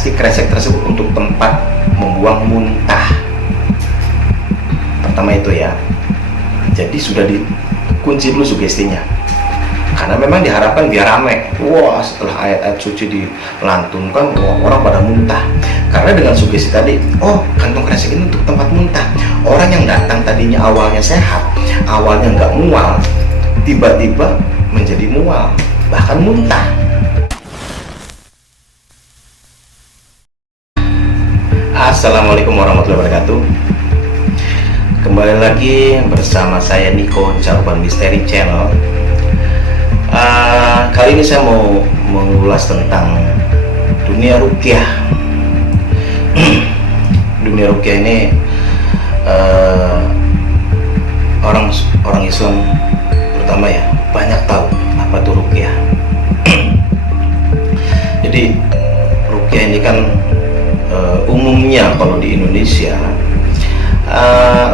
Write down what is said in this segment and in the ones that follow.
pasti kresek tersebut untuk tempat membuang muntah. Pertama itu ya. Jadi sudah dikunci dulu sugestinya. Karena memang diharapkan biar rame. Wah, setelah ayat-ayat suci dilantunkan, orang pada muntah. Karena dengan sugesti tadi, oh kantong kresek ini untuk tempat muntah. Orang yang datang tadinya awalnya sehat, awalnya nggak mual, tiba-tiba menjadi mual, bahkan muntah. Assalamualaikum warahmatullahi wabarakatuh. Kembali lagi bersama saya Niko, Jawaban Misteri Channel. Kali ini saya mau mengulas tentang dunia ruqyah. Dunia ruqyah ini orang Islam terutama ya banyak tahu apa itu ruqyah. Jadi ruqyah ini kan umumnya kalau di Indonesia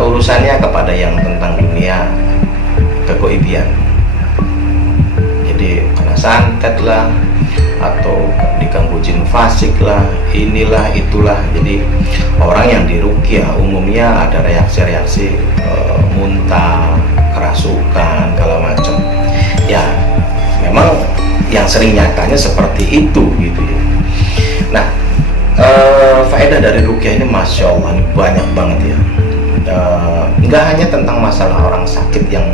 urusannya kepada yang tentang dunia kegoibian. Jadi kena santet lah, atau diganggu jin fasik lah, inilah itulah. Jadi orang yang diruqyah umumnya ada reaksi-reaksi muntah, kerasukan, segala macam. Ya memang yang sering nyatanya seperti itu gitu ya. Nah, faedah dari ruqyah ini masya Allah ini banyak banget ya. Nggak hanya tentang masalah orang sakit yang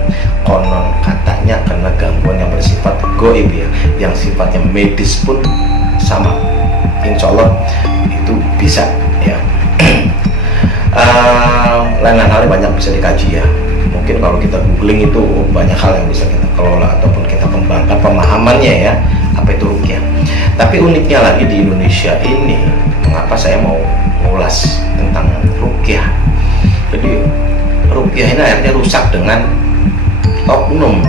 konon katanya karena gangguan yang bersifat goib ya, yang sifatnya medis pun sama, insya Allah itu bisa ya. Lain-lain hal banyak bisa dikaji ya. Mungkin kalau kita googling itu banyak hal yang bisa kita kelola ataupun kita kembangkan pemahamannya ya, apa itu ruqyah. Tapi uniknya lagi di Indonesia ini, mengapa saya mau ngulas tentang ruqyah. Jadi ruqyah ini akhirnya rusak dengan oknum.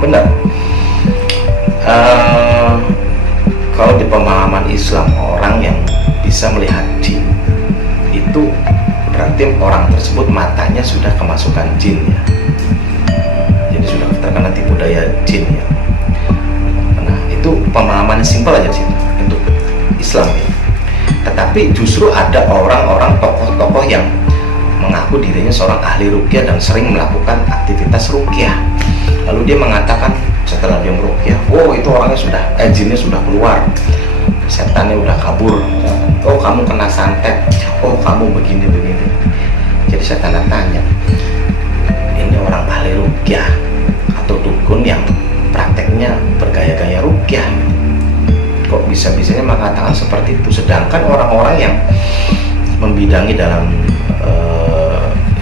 Benar. Kalau di pemahaman Islam, orang yang bisa melihat jin itu berarti orang tersebut matanya sudah kemasukan jin ya. Jadi sudah terkena tipu daya jin ya. Nah, itu pemahaman simpel aja sih untuk Islam ya. Tetapi justru ada orang-orang tokoh-tokoh yang mengaku dirinya seorang ahli ruqyah dan sering melakukan aktivitas ruqyah. Lalu dia mengatakan setelah dia meruqyah, oh itu orangnya sudah jinnya sudah keluar, setannya udah kabur. Oh kamu kena santet, oh kamu begini. Jadi saya tanya, ini orang ahli ruqyah atau dukun yang prakteknya bergaya-gaya ruqyah, kok bisa-bisanya mengatakan seperti itu? Sedangkan orang-orang yang membidangi dalam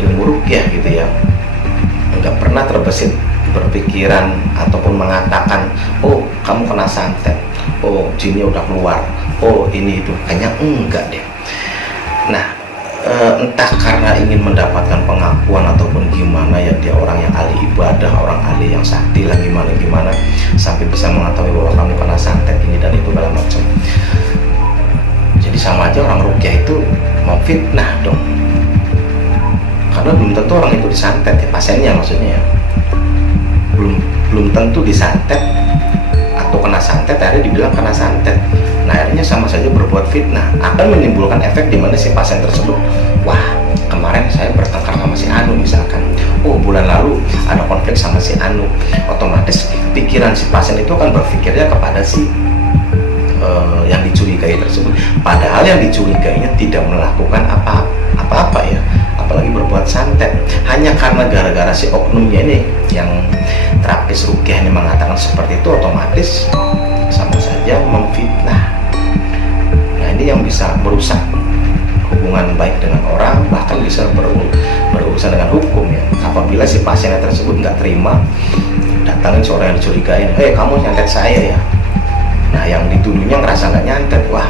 ilmu ruqyah gitu ya, nggak pernah terbesit berpikiran ataupun mengatakan, oh kamu kena santet, oh jinnya udah keluar, oh ini itu, kayaknya enggak deh. Nah, entah karena ingin mendapatkan pengakuan ataupun gimana ya, dia orang yang ahli ibadah, orang ahli yang sakti lah, gimana sampai bisa mengetahui bahwa kamu kena santet ini dan itu segala macam. Jadi sama aja orang ruqyah itu mau fitnah dong, karena belum tentu orang itu disantet ya, pasiennya maksudnya ya. Belum tentu disantet atau kena santet, akhirnya dibilang kena santet. Nah akhirnya sama saja berbuat fitnah, akan menimbulkan efek di mana si pasien tersebut, wah kemarin saya bertengkar sama si Anu misalkan, oh bulan lalu ada konflik sama si Anu, otomatis pikiran si pasien itu akan berpikirnya kepada si yang dicurigai tersebut, padahal yang dicurigainya tidak melakukan apa-apa ya, apalagi berbuat santet. Hanya karena gara-gara si oknumnya ini yang terapis ruqyah ini mengatakan seperti itu, otomatis sama saja memfitnah. Nah ini yang bisa merusak hubungan baik dengan orang, bahkan bisa berurusan dengan hukum ya. Apabila si pasiennya tersebut nggak terima, datangin seorang yang dicurigain, hei kamu nyantet saya ya. Nah yang dituduhnya ngerasa nggak nyantet, wah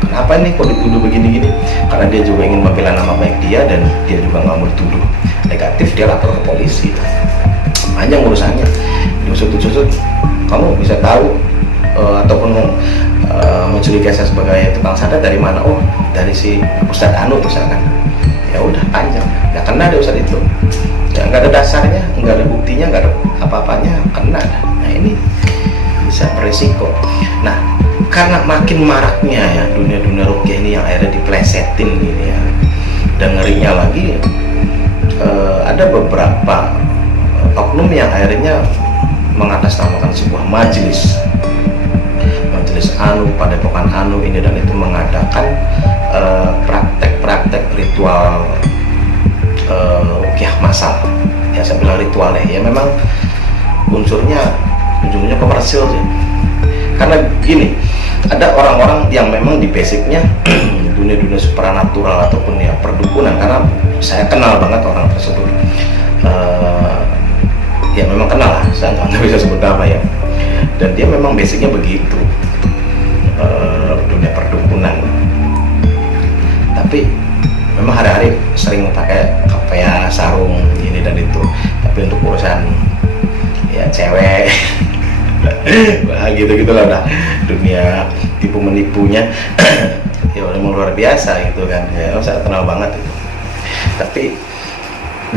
kenapa nih kok dituduh begini-gini? Karena dia juga ingin membela nama baik dia, dan dia juga nggak mau dituduh negatif, dia lapor ke polisi. Panjang urusannya, diusut-usut, kamu bisa tahu ataupun mencurigai saya sebagai tukang santet dari mana? Oh dari si Ustadz Anu misalkan. Ya udah panjang, nggak kena deh Ustadz itu. Ya nggak ada dasarnya, nggak ada buktinya, nggak ada apa-apanya, kena. Nah ini bisa beresiko. Nah karena makin maraknya ya dunia-dunia rukyah ini yang akhirnya diplesetin gini ya, dan ngerinya lagi ada beberapa oknum yang akhirnya mengatasnamakan sebuah majelis anu, padepokan anu ini dan itu, mengadakan praktek-praktek ritual rukyah massal. Ya saya bilang ritual ya memang unsurnya ujungnya komersil sih. Karena gini, ada orang-orang yang memang di basicnya dunia-dunia supranatural ataupun ya perdukunan, karena saya kenal banget orang tersebut. Ya memang kenal lah, saya nggak bisa sebut apa ya, dan dia memang basicnya begitu, dunia perdukunan. Tapi memang hari-hari sering pakai kepeya, sarung ini dan itu, tapi untuk urusan ya cewek wah gitu-gitulah udah dunia tipu menipunya ya memang luar biasa gitu kan ya, saya kenal banget itu. Tapi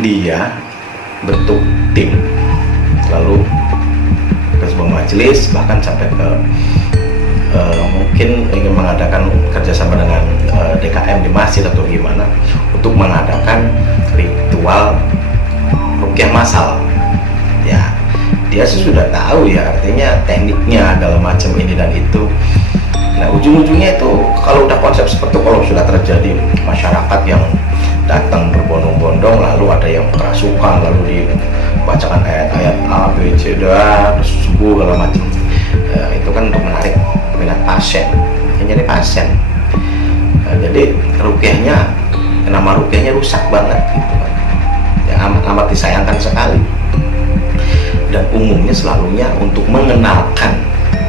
dia bentuk tim, lalu ke sebuah majelis, bahkan sampai ke mungkin ingin mengadakan kerjasama dengan DKM di masjid atau gimana untuk mengadakan ritual rukyah massal. Ya dia sih sudah tahu ya artinya tekniknya segala macam ini dan itu. Nah ujung-ujungnya itu kalau udah konsep seperti itu, kalau sudah terjadi masyarakat yang datang berbondong-bondong, lalu ada yang kerasukan, lalu dibacakan ayat-ayat A, B, C, D, terus sembuh segala macam. Itu kan untuk menarik minat pasien, yang jadi pasien. Jadi rukyahnya, nama rukyahnya rusak banget gitu kan. Ya amat disayangkan sekali. Dan umumnya selalunya untuk mengenalkan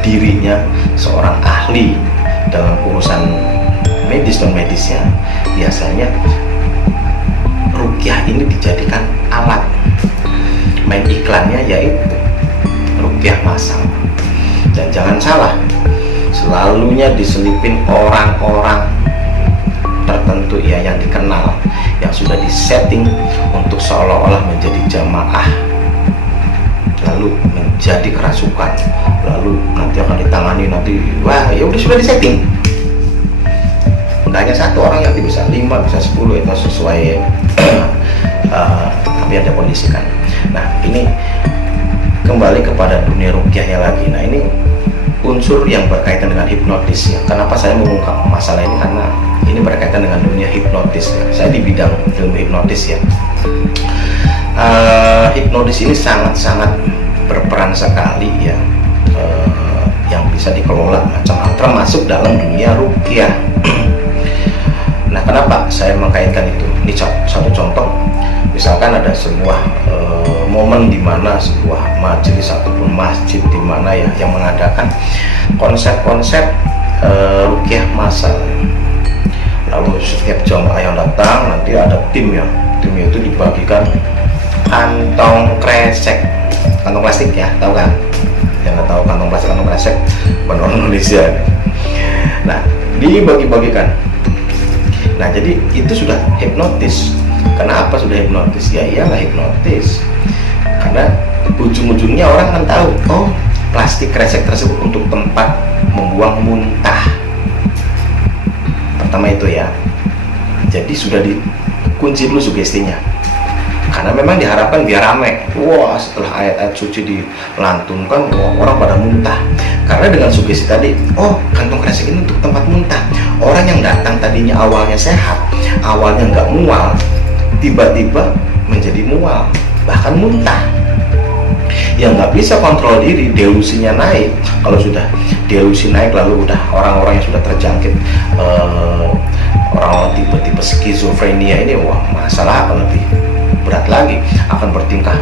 dirinya seorang ahli dalam urusan medis dan medisnya, biasanya rukyah ini dijadikan alat main iklannya, yaitu rukyah massal. Dan jangan salah, selalunya diselipin orang-orang tertentu ya yang dikenal, yang sudah disetting untuk seolah-olah menjadi jamaah, lalu menjadi kerasukan, lalu nanti akan ditangani, nanti wah ya udah sudah disetting. Nggak hanya satu orang, yang bisa 5, bisa 10, itu sesuai apa yang dia kondisikan. Nah ini kembali kepada dunia rukyahnya lagi. Nah ini unsur yang berkaitan dengan hipnotis ya. Kenapa saya mengungkap masalah ini? Karena ini berkaitan dengan dunia hipnotis ya. Saya di bidang ilmu hipnotis ya. Hipnotis ini sangat-sangat berperan sekali ya, yang bisa dikelola macam-macam termasuk dalam dunia rukyah. Nah kenapa saya mengkaitkan itu? Ini satu contoh, misalkan ada sebuah momen di mana sebuah majelis ataupun masjid di mana ya yang mengadakan konsep-konsep rukyah massal. Lalu setiap jamaah yang datang nanti ada timnya itu dibagikan kantong kresek, kantong plastik ya, tahu kan? Yang nggak tahu kantong kresek benar Indonesia. Nah dibagi-bagikan. Nah jadi itu sudah hipnotis. Kenapa sudah hipnotis? Ya iyalah hipnotis, karena ujung-ujungnya orang kan tahu, oh plastik kresek tersebut untuk tempat membuang muntah. Pertama itu ya, jadi sudah dikunci dulu sugestinya, karena memang diharapkan biar rame. Wah setelah ayat-ayat suci dilantunkan, wah, orang pada muntah. Karena dengan sugesti tadi, oh kantong kresek ini untuk tempat muntah. Orang yang datang tadinya awalnya sehat, awalnya nggak mual, tiba-tiba menjadi mual, bahkan muntah. Yang nggak bisa kontrol diri, delusinya naik. Kalau sudah delusi naik, lalu udah orang-orang yang sudah terjangkit orang-orang tipe-tipe skizofrenia ini, wah masalah akan lebih berat lagi, akan bertingkah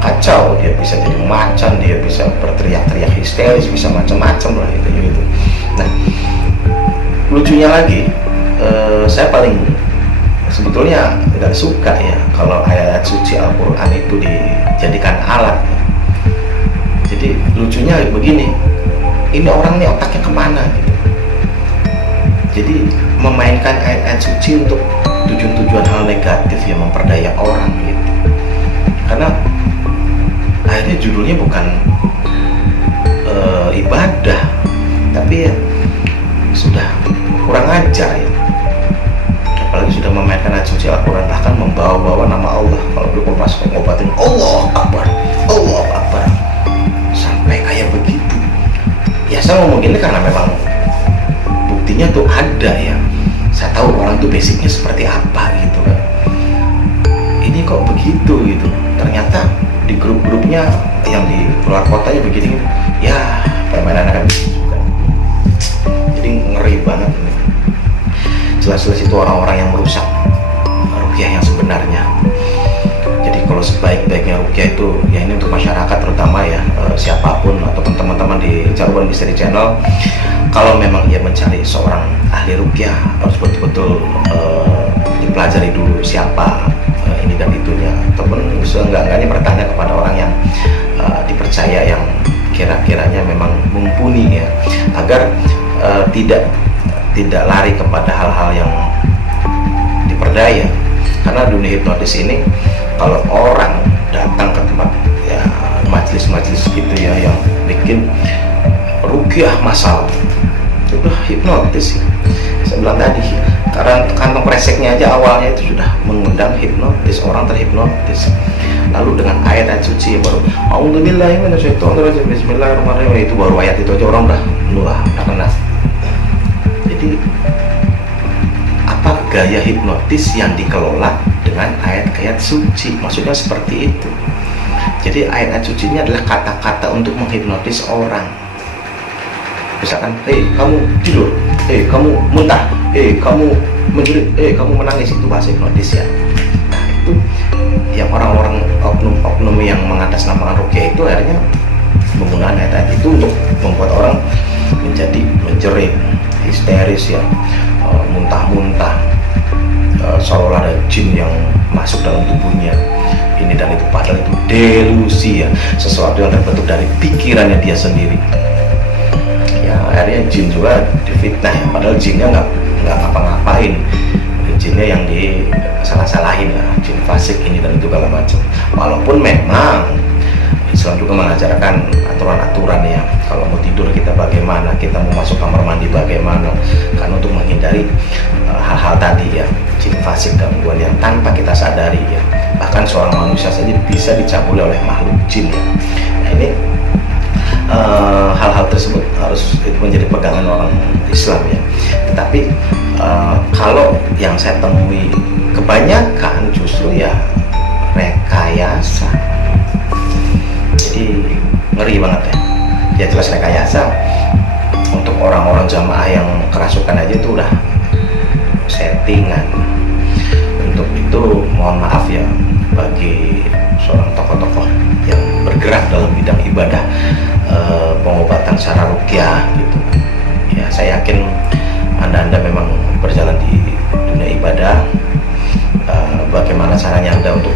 kacau. Dia bisa jadi macan, dia bisa berteriak-teriak histeris, bisa macam-macam lah gitu. Nah lucunya lagi, saya paling sebetulnya nggak suka ya kalau ayat suci Al-Quran itu dijadikan alat. Jadi lucunya begini, ini orang nih otaknya kemana gitu. Jadi memainkan ayat-ayat suci untuk tujuan-tujuan hal negatif yang memperdaya orang gitu. Karena akhirnya judulnya bukan ibadah, tapi ya sudah kurang ajar ya, apalagi sudah memainkan ayat suci Al-Quran, bahkan membawa-bawa nama Allah. Kalau dulu pas ngobatin Allah Akbar, Allah Akbar, sampai kayak begitu. Ya saya ngomong ini karena memang buktinya tuh ada ya, saya tahu orang tuh basicnya seperti apa gitu kan. Ini kok begitu gitu, ternyata di grup-grupnya yang di luar kotanya begini ya, permainan akan juga. Jadi ngeri banget nih. Jelas-jelas itu orang-orang yang merusak ruqyah yang sebenarnya. Jadi kalau sebaik-baiknya ruqyah itu ya ini untuk masyarakat terutama ya, siapapun ataupun teman-teman di Jargon Misteri Channel, kalau memang ia mencari seorang ahli ruqyah harus betul-betul dipelajari dulu siapa ini dan itunya, ataupun seenggak-enggaknya bertanya kepada orang yang dipercaya, yang kira-kiranya memang mumpuni ya, agar tidak lari kepada hal-hal yang diperdaya. Karena dunia hipnotis ini, kalau orang datang ke tempat ya majelis-majelis gitu ya yang bikin ruqyah massal, itu udah hipnotis ya. Saya bilang tadi, karena kantong kreseknya aja awalnya itu sudah mengundang hipnotis, orang terhipnotis. Lalu dengan ayat-ayat suci baru A'udzubillahi minasyaitonirrajim, bismillahirrahmanirrahim, itu baru ayat itu aja orang udah kena. Jadi apa gaya hipnotis yang dikelola dengan ayat-ayat suci? Maksudnya seperti itu. Jadi ayat-ayat suci ini adalah kata-kata untuk menghipnotis orang. Misalkan, hei kamu tidur, hei kamu muntah, hei kamu menjerit, hei kamu menangis, itu bahasa hipnotis ya. Nah itu yang orang-orang oknum-oknum yang mengatasnamakan ruqyah itu akhirnya menggunakan ayat-ayat itu untuk membuat orang menjadi menjerit, histeris ya, muntah-muntah, seolah ada jin yang masuk dalam tubuhnya, ini dan itu, padahal itu delusi ya, sesuatu yang terbentuk dari pikirannya dia sendiri ya. Akhirnya jin juga difitnah ya, padahal jinnya nggak ngapa-ngapain, jinnya yang disalah-salahin ya, jin fasik ini dan itu segala macam. Walaupun memang Islam juga mengajarkan aturan-aturan ya, kalau mau tidur kita bagaimana, kita mau masuk kamar mandi bagaimana, karena untuk menghindari hal-hal tadi ya, jin fasik, gangguan yang tanpa kita sadari ya. Bahkan seorang manusia saja bisa dicabuli oleh makhluk jin ya. Nah ini hal-hal tersebut harus itu menjadi pegangan orang Islam ya. Tetapi kalau yang saya temui kebanyakan justru ya rekayasa. Jadi ngeri banget ya. Ya jelas rekayasa. Untuk orang-orang jamaah yang kerasukan aja itu udah settingan. Untuk itu mohon maaf ya bagi seorang tokoh-tokoh yang bergerak dalam bidang ibadah pengobatan secara ruqyah gitu. Ya saya yakin anda memang berjalan di dunia ibadah. Bagaimana caranya anda untuk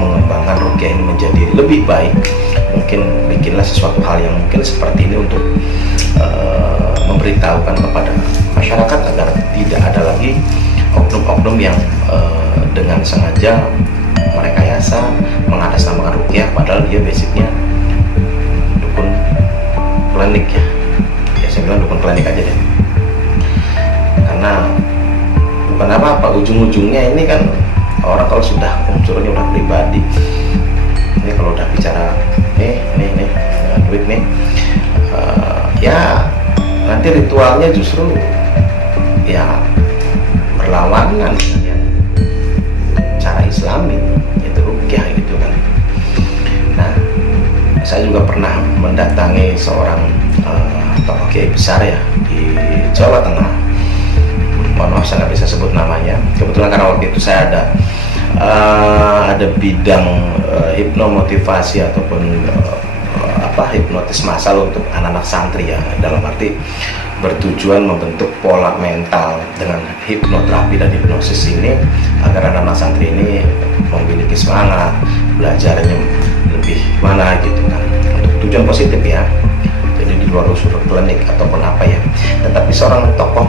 mengembangkan ruqyah ini menjadi lebih baik? Mungkin bikinlah sesuatu hal yang mungkin seperti ini untuk memberitahukan kepada masyarakat agar tidak ada lagi oknum-oknum yang dengan sengaja merekayasa mengatasnamakan ruqyah, padahal dia basicnya dukun klinik ya. Ya saya bilang dukun klinik aja deh, karena bukan apa-apa, ujung-ujungnya ini kan orang kalau sudah unsurnya udah pribadi, ini kalau udah bicara nih duit nih, ya nanti ritualnya justru ya berlawanan dengan cara Islami, itu ruqyah gitu kan. Nah saya juga pernah mendatangi seorang tokoh kiai besar ya di Jawa Tengah. Mohon maaf saya nggak bisa sebut namanya, kebetulan karena waktu itu saya ada bidang hipnomotivasi ataupun hipnotis massal untuk anak-anak santri ya, dalam arti bertujuan membentuk pola mental dengan hipnoterapi dan hipnosis ini agar anak-anak santri ini memiliki semangat belajarnya lebih mana gitu kan, untuk tujuan positif ya. Jadi di luar unsur klinik ataupun apa ya. Tetapi seorang tokoh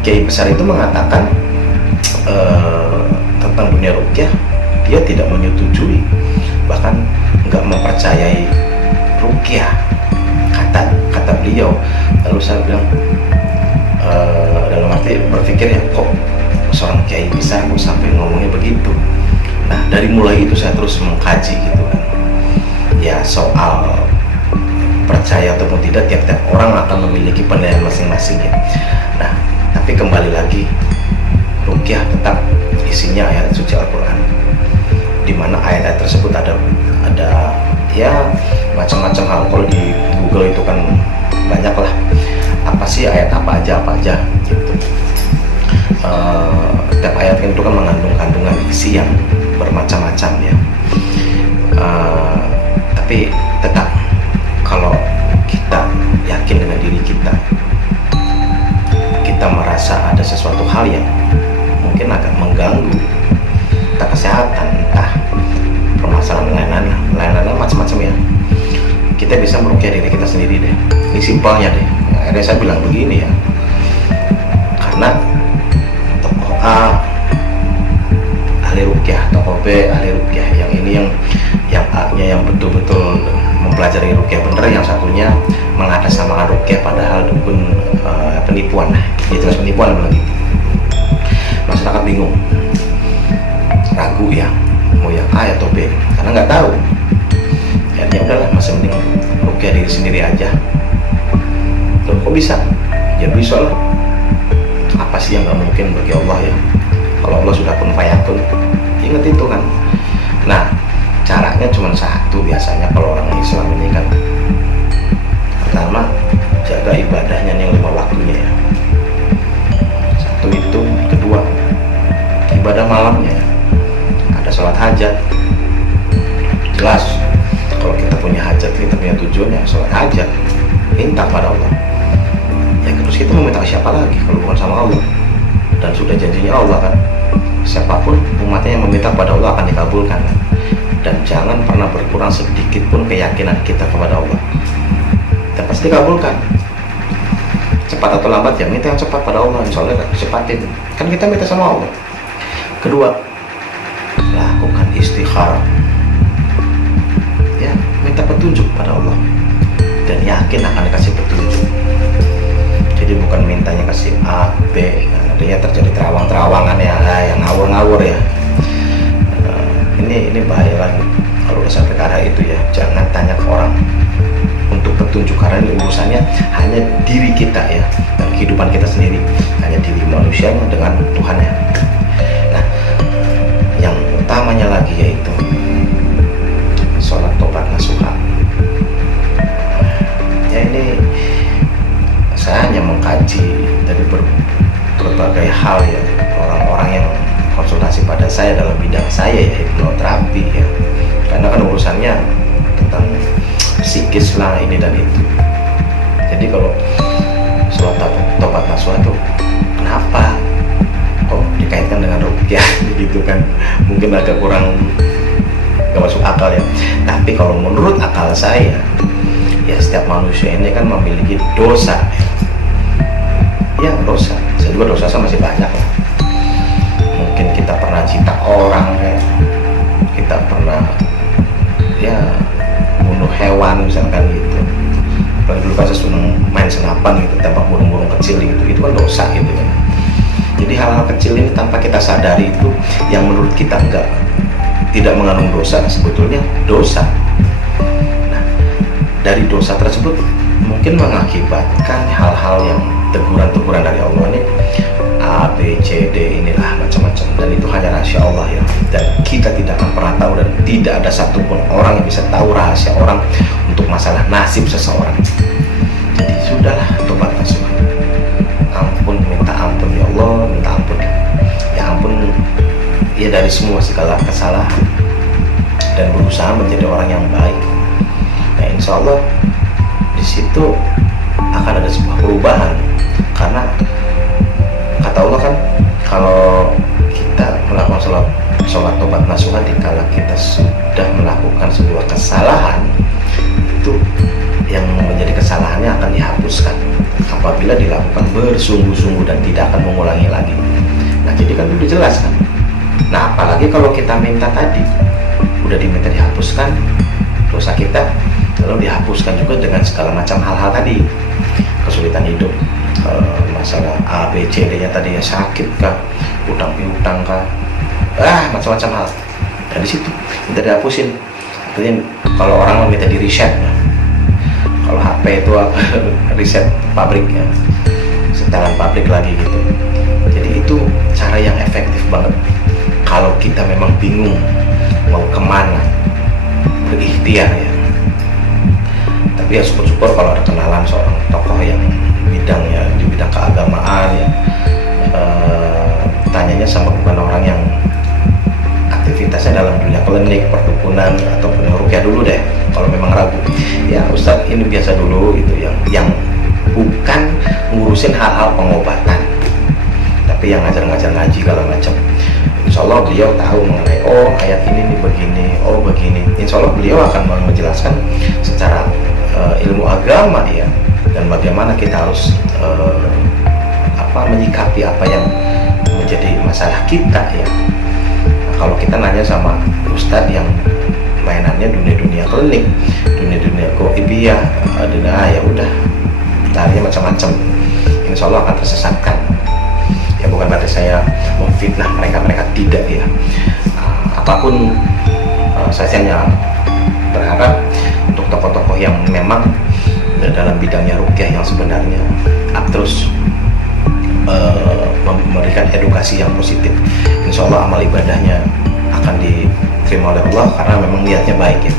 kiai besar itu mengatakan tentang dunia ruqyah, dia tidak menyetujui, bahkan nggak mempercayai ruqyah. Kata kata beliau. Lalu saya bilang, dalam arti berpikir ya, kok seorang kiai besar kok sampai ngomongnya begitu. Nah dari mulai itu saya terus mengkaji gitu kan, ya soal percaya ataupun tidak, tiap-tiap orang akan memiliki penilaian masing-masing ya. Nah tapi kembali lagi, ruqyah tetap isinya ayat suci Al-Quran, dimana ayat-ayat tersebut ada ya macam-macam hal. Kalau di Google itu kan banyak lah, apa sih ayat apa aja gitu. Setiap ayat itu kan mengandung kandungan isi yang bermacam-macam ya. Tapi tetap kalau kita yakin dengan diri kita, kita merasa ada sesuatu hal yang mungkin agak mengganggu entah kesehatan, entah permasalahan lain-lain macam-macam ya, kita bisa meruqyah diri kita sendiri deh. Ini simpelnya deh. Akhirnya saya bilang begini ya, karena tokoh A ahli ruqyah, tokoh B ahli ruqyah, yang ini yang A-nya yang betul-betul mempelajari ruqyah bener, yang satunya mengatasnamakan ruqyah padahal dukun penipuan. Dia jelas penipuan bilang gitu. Masyarakat bingung, ragu ya, mau yang A atau B, karena nggak tahu. Ya udahlah, masih mending ruqyah diri sendiri aja. Loh, kok bisa? Ya bisa lah. Apa sih yang nggak mungkin bagi Allah ya? Kalau Allah sudah kun fayakun, ingat itu kan. Nah, caranya cuma satu biasanya kalau orang Islam ini kan. Pertama, jaga ibadahnya yang 5 waktunya ya. Satu itu. Kedua, ibadah malamnya. Ada sholat hajat. Jelas, kalau kita punya hajat, kita punya tujuan ya sholat hajat, minta pada Allah. Ya terus kita mau minta ke siapa lagi kalau bukan sama Allah? Dan sudah janjinya Allah kan, siapapun umatnya yang meminta kepada Allah akan dikabulkan kan? Dan jangan pernah berkurang sedikit pun keyakinan kita kepada Allah, dan pasti dikabulkan. Cepat atau lambat ya minta yang cepat pada Allah, insya Allah cepatin. Kan kita minta sama Allah. Kedua, lakukan istikharah ya, minta petunjuk pada Allah dan yakin akan dikasih petunjuk. Jadi bukan mintanya kasih A, B, nantinya terjadi terawang-terawangan ya, yang ngawur-ngawur ya. Ini bahaya lagi kalau udah sampai ke arah itu ya. Jangan tanya ke orang untuk petunjuk, karena ini urusannya hanya diri kita ya, dan kehidupan kita sendiri, hanya diri manusianya dengan Tuhannya. Nah, yang utamanya lagi yaitu sholat tobat nasuha. Ya ini saya hanya mengkaji dari berbagai hal ya, orang-orang yang konsultasi pada saya dalam bidang saya ya, hipnoterapi ya, karena kan urusannya tentang psikis lah ini dan itu. Jadi kalau sholat tobat nasuha itu kenapa kok dikaitkan dengan ruqyah gitu kan, mungkin agak kurang gak masuk akal ya. Tapi kalau menurut akal saya ya, setiap manusia ini kan memiliki dosa ya, dosa. Saya juga dosa masih banyak lah. Mungkin kita pernah cita orang ya, kita pernah ya bunuh hewan misalkan gitu. Apalagi dulu kan saya senang main senapan gitu, tembak burung-burung kecil gitu, itu kan dosa gitu kan. Jadi hal-hal kecil ini tanpa kita sadari itu yang menurut kita tidak mengandung dosa, sebetulnya dosa. Nah, dari dosa tersebut mungkin mengakibatkan hal-hal yang teguran-teguran dari Allah ini A, B, C, D, inilah macam-macam, dan itu hanya rahasia Allah ya, dan kita tidak akan pernah tahu, dan tidak ada satupun orang yang bisa tahu rahasia orang untuk masalah nasib seseorang. Jadi sudahlah, tobat nasuha, ampun, minta ampun ya Allah, minta ampun ya, ampun ya dari semua segala kesalahan, dan berusaha menjadi orang yang baik. Nah insya Allah di situ akan ada sebuah perubahan, karena kata Allah kan, kalau kita melakukan sholat tobat nasuha dikala kita sudah melakukan sebuah kesalahan, itu yang menjadi kesalahannya akan dihapuskan apabila dilakukan bersungguh-sungguh dan tidak akan mengulangi lagi. Nah jadi kan itu dijelaskan. Nah apalagi kalau kita minta tadi, udah diminta dihapuskan dosa kita, lalu dihapuskan juga dengan segala macam hal-hal tadi, kesulitan hidup, masalah A, B, C, D nya tadi ya, sakit kah, utang piutang kah, macam-macam hal. Dari situ minta dihapusin. Artinya kalau orang minta di reset ya. Kalau HP itu reset pabrik ya, setelan pabrik lagi gitu. Jadi itu cara yang efektif banget. Kalau kita memang bingung mau kemana, berikhtiar ya. Tapi ya syukur-syukur kalau ada kenalan seorang tokoh yang bidangnya di bidang keagamaan ya, tanyanya sama bukan orang yang aktivitasnya dalam dunia klinik, perdukunan ataupun rukyah dulu deh. Kalau memang ragu, ya Ustadz ini biasa dulu gitu, yang bukan ngurusin hal-hal pengobatan, tapi yang ngajar-ngajar ngaji segala macam. Insya Allah beliau tahu mengenai ayat ini nih begini. Insya Allah beliau akan menjelaskan secara ilmu agama ya, dan bagaimana kita harus menyikapi apa yang menjadi masalah kita ya. Kalau kita nanya sama ustadz yang mainannya dunia klinik, dunia goibiyah, ya udah, tanya macam-macam, insya Allah akan tersesatkan. Ya bukan berarti saya memfitnah mereka tidak ya. Apapun saya hanya berharap untuk tokoh-tokoh yang memang dalam bidangnya rukyah yang sebenarnya terus memberikan edukasi yang positif, insya Allah amal ibadahnya akan diterima oleh Allah karena memang niatnya baik ya.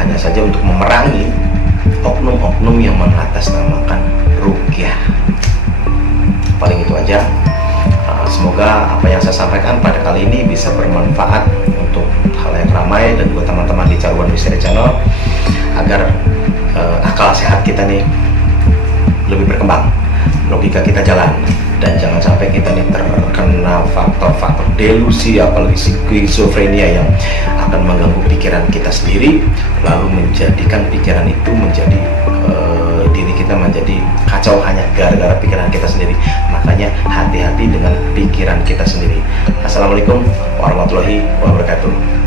Hanya saja untuk memerangi oknum-oknum yang mengatasnamakan rukyah. Paling itu aja. Semoga apa yang saya sampaikan pada kali ini bisa bermanfaat untuk halayak ramai dan juga teman-teman di Caruan Misteri Channel, agar akal sehat kita nih lebih berkembang, logika kita jalan, dan jangan sampai kita nih terkena faktor-faktor delusi, apalagi skizofrenia yang akan mengganggu pikiran kita sendiri, lalu menjadikan pikiran itu menjadi diri kita menjadi kacau hanya gara-gara pikiran kita sendiri. Makanya hati-hati dengan pikiran kita sendiri. Assalamualaikum warahmatullahi wabarakatuh.